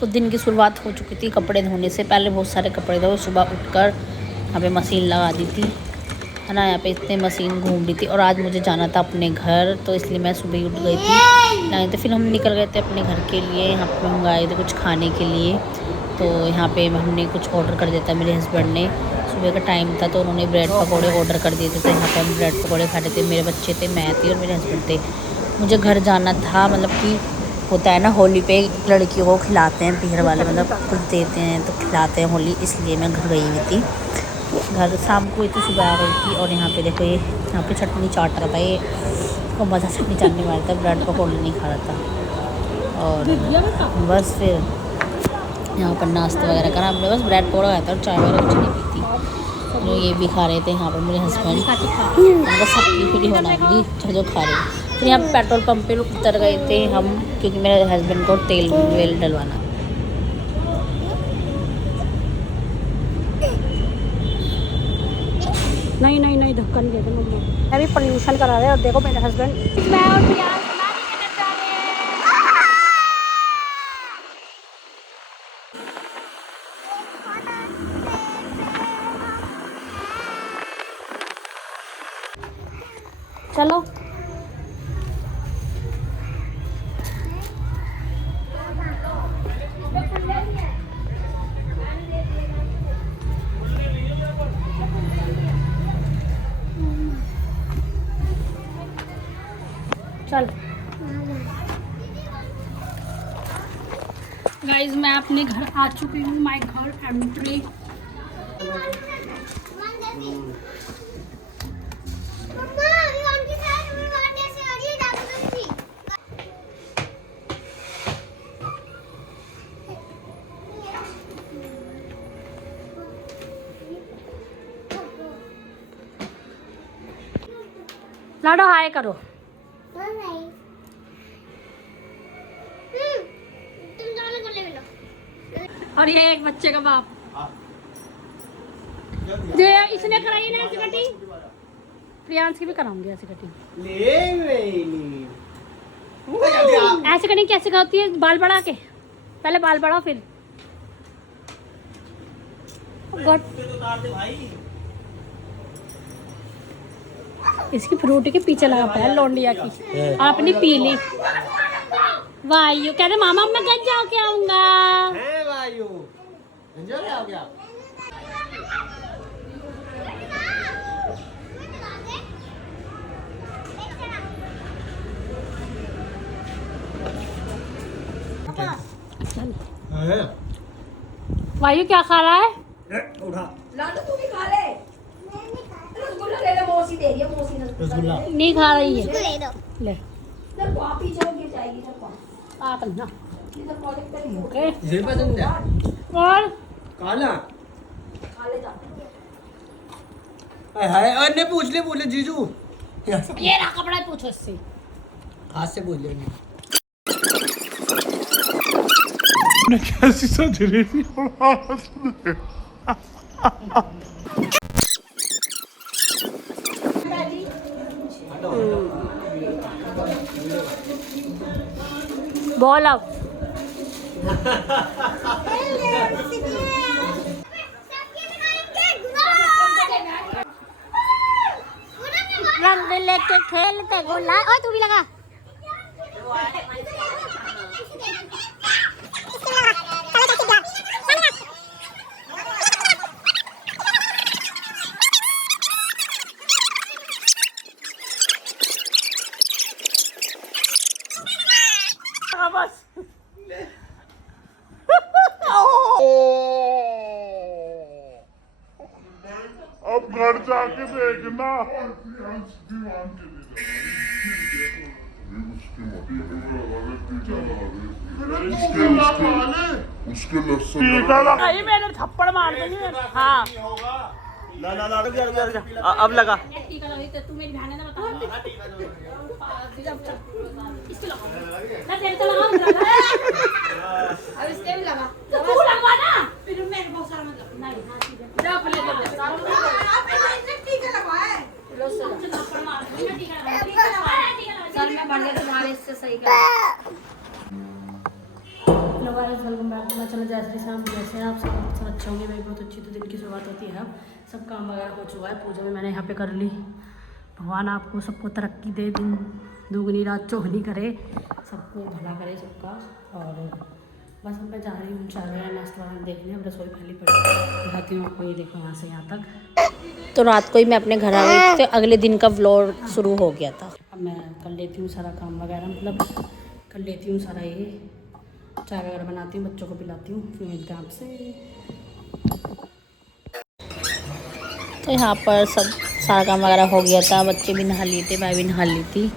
तो दिन की शुरुआत हो चुकी थी कपड़े धोने से पहले। बहुत सारे कपड़े थे, सुबह उठकर यहाँ पे मशीन लगा दी थी, है ना। यहाँ पे इतने मशीन घूम रही थी। और आज मुझे जाना था अपने घर, तो इसलिए मैं सुबह ही उठ गई थी। नहीं तो फिर हम निकल गए थे अपने घर के लिए। यहाँ पे हम गए थे कुछ खाने के लिए, तो यहाँ पे हमने कुछ ऑर्डर कर दिया था। मेरे हस्बैंड ने, सुबह का टाइम था तो उन्होंने ब्रेड पकौड़े ऑर्डर कर दिए थे। तो यहाँ पे हम ब्रेड पकौड़े खा रहे थे। मेरे बच्चे थे, मैं थी और मेरे हस्बैंड थे। मुझे घर जाना था, मतलब कि होता है ना होली पे लड़कियों को खिलाते हैं पीहर वाले, मतलब कुछ देते हैं तो खिलाते हैं होली, इसलिए मैं घर गई हुई थी। घर शाम को इतनी सुबह आ गई थी। और यहाँ पे देखो, ये यहाँ पे चटनी चाट रहा था, ये को मज़ा चटनी चाटने वाला था, ब्रेड पकौड़े नहीं खा रहा था। और बस फिर यहाँ पर नाश्ता वगैरह करा हमने, बस ब्रेड पकौड़ा खाया था और चाय वगैरह कुछ नहीं पी थी। तो ये भी खा रहे थे यहाँ पर मेरे हस्बैंड, मतलब सबकी फिर बना दी जो खा रहे थे। फिर यहाँ पेट्रोल पंप पे उतर गए थे हम, क्योंकि मेरे हस्बैंड को तेल वेल डलवाना। नहीं नहीं नहीं, धक्का नहीं देते मम्मा, अभी पोल्यूशन करा रहे हैं। और देखो मेरे हस्बैंड, मैं और प्रियांश चलो। चल गाइज, मैं अपने घर आ चुकी हूँ। माय घर एंट्री। लाडो हाय करो। और ये एक बच्चे का बाप, ये इसने कराई ना ऐसी कटिंग। प्रियांश की भी कराऊंगी ऐसी कटिंग। ऐसी कटिंग कैसे होती है? बाल बढ़ा के, पहले बाल बढ़ाओ फिर इसकी फ्रूट के पीछे लगा पाया लौंडिया की, आपने पी ली। वायु कह रहे मामा मैं घर जाके आऊंगा। वायु वायु क्या खा रहा है? उठा लाडू तू भी खा ले। रसगुल्ला ले ले, मौसी दे रही है, मौसी रसगुल्ला नहीं खा रही है, ले दो। ले इधर को आप पीछे गिर जाएगी, इधर को आप ना। इधर प्रोजेक्ट करेंगे। ओके, ये पसंद है और काला। खा ले जा। हाय अन्य पूछ ले जीजू, ये रहा कपड़ा, पूछो इससे। हाथ से बोल लेंगे। कैसी सज रही थी बॉल अब रंग लेके खेलते गुलाल। ओए तू भी लगा। बस अब घर जाके देखना। उसके मैंने थप्पड़ मार दूंगी। हाँ ना अब लगा। तू मेरी बहन है ना, बता। इसको लगा ना, तेरे तो लगा। अब इसके भी लगा। तो तू लगवा ना, फिर मेरे बहुत सारा मतलब नहीं ना चीज है। जा पहले कर दे सारा। आपने टीका लगवाया है। लो सर, थप्पड़ मार दूंगी ना, टीका लगा। सर में बढ़ गया तुम्हारे, इससे सही कर। Guys, welcome back to my channel जय श्री श्याम। जैसे आप सब अच्छे होंगे, मैं बहुत अच्छी। तो दिन की शुरुआत होती है, अब सब काम वगैरह हो चुका है। पूजा में मैंने यहाँ पे कर ली। भगवान आपको सबको तरक्की दे, दिन दुगनी रात चौगनी करे, सबको भला करे सबका। और बस अब मैं जा रही हूँ चाय वगैरह नाश्ता वगैरह देखने। अब रसोई फैली पड़ी दिखाती हूँ आपको, ये देखो यहाँ से यहाँ तक। तो रात को ही मैं अपने घर आ गई, तो अगले दिन का व्लॉग शुरू हो गया था। अब मैं कर लेती हूँ सारा काम वगैरह, मतलब कर लेती हूँ सारा, ये चाय वगैरह बनाती हूँ, बच्चों को पिलाती हूँ, फिर मिलते हैं आपसे। तो यहाँ पर सब सारा काम वगैरह हो गया था, बच्चे भी नहा लिए थे, मैं भी नहा ली थी।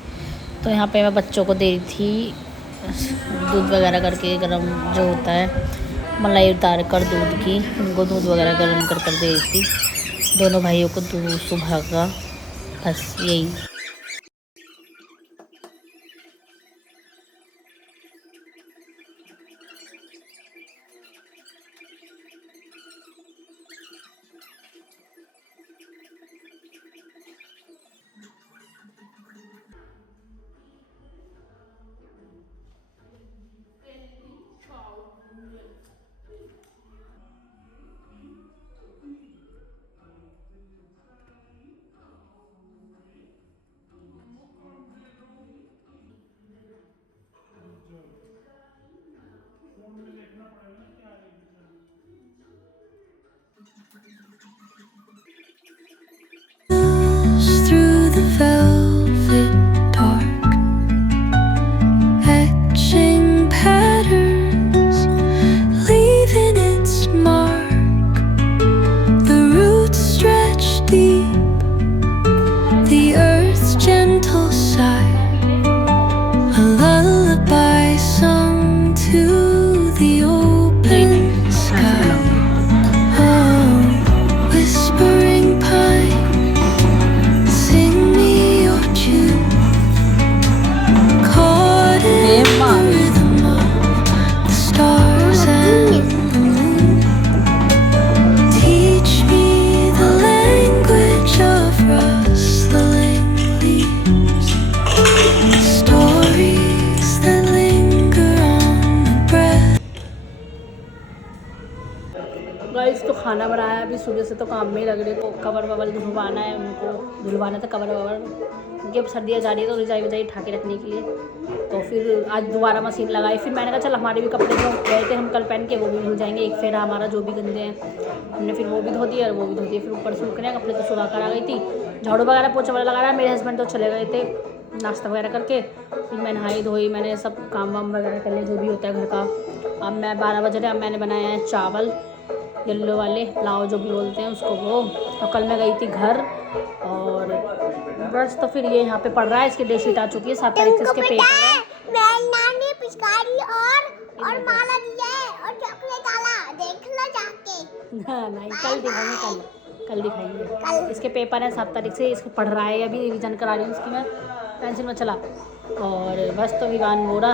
तो यहाँ पे मैं बच्चों को दे रही थी दूध वगैरह करके, गरम जो होता है मलाई उतार कर दूध की, उनको दूध वगैरह गरम कर दे रही थी दोनों भाइयों को दूध सुबह का। बस यही। Through the velvet dark, etching patterns, leaving its mark. The roots stretch deep, the earth's gentle sigh, a lullaby sung to the open sky. Oh, whispering pine, sing me your tune, caught in the rhythm of the stars and the moon. Teach me the language of rustling leaves, stories that linger on the breath. Guys, तो खाना बनाया अभी सुबह से, तो काम में ही लग रही। तो कवर ववर धुलवाना है, उनको धुलवाना था कवर ववर, क्योंकि अब सर्दियाँ जा रही है तो रजाई वजाई ढा के रखने के लिए। तो फिर आज दोबारा मशीन लगाई। फिर मैंने कहा चल हमारे भी कपड़े जो गए थे हम कल पहन के, वो भी धुल जाएंगे। एक फेरा हमारा जो भी गंदे हैं हमने फिर वो भी धो दिया और वो भी धो दिया। फिर ऊपर सूख रहे हैं कपड़े, तो सुबह कर आ गई थी। झाड़ू वगैरह पोछा वगैरह लगा रहा है। मेरे हस्बैंड तो चले गए थे नाश्ता वगैरह करके। फिर मैं नहाई धोई, मैंने सब काम वाम वगैरह कर लिया जो भी होता है घर का। अब मैं 12 बज रहे, अब मैंने बनाया है चावल, येलो वाले पुलाव जो भी बोलते हैं उसको, वो। और कल मैं गई थी घर, और बस तो फिर ये यहाँ पे पड़ रहा है। इसकी डेट शीट आ चुकी है, 7 तारीख से इसके पेपर है। नानी पिचकारी और माला दिया है और चॉकलेट डाला, देख लो जाके। हाँ नहीं, कल दिखाएंगे, कल दिखाएंगे। इसके पेपर हैं 7 तारीख से, इसको पढ़ रहा है, अभी रिविजन करा रही हूँ इसकी मैं पेंसिल में चला। और बस तो विवान बोरा।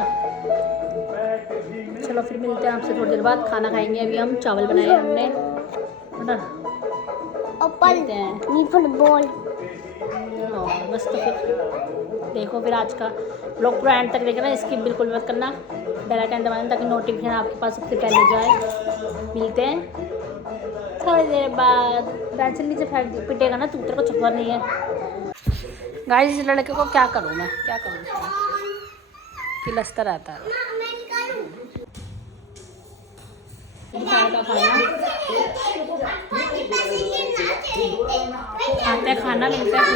चलो फिर मिलते हैं आपसे थोड़ी देर बाद। खाना खाएंगे अभी हम, चावल बनाए हमने, है ना, मिलते हैं। फुटबॉल। और बस तो फिर देखो, फिर आज का ब्लॉग पूरा एंड तक देखना, इसकी बिल्कुल मत करना, बेल आइकन दबाना ताकि नोटिफिकेशन आपके पास सबसे पहले जाए। मिलते हैं थोड़ी देर बाद। पेंसिल नीचे फेंक दी, पिटेगा ना, तू तेरे को चक्कर नहीं है। गाइस, इस लड़के को क्या करूँ मैं, क्या करूँ, किलसता रहता है। खाते खाना मिलता है।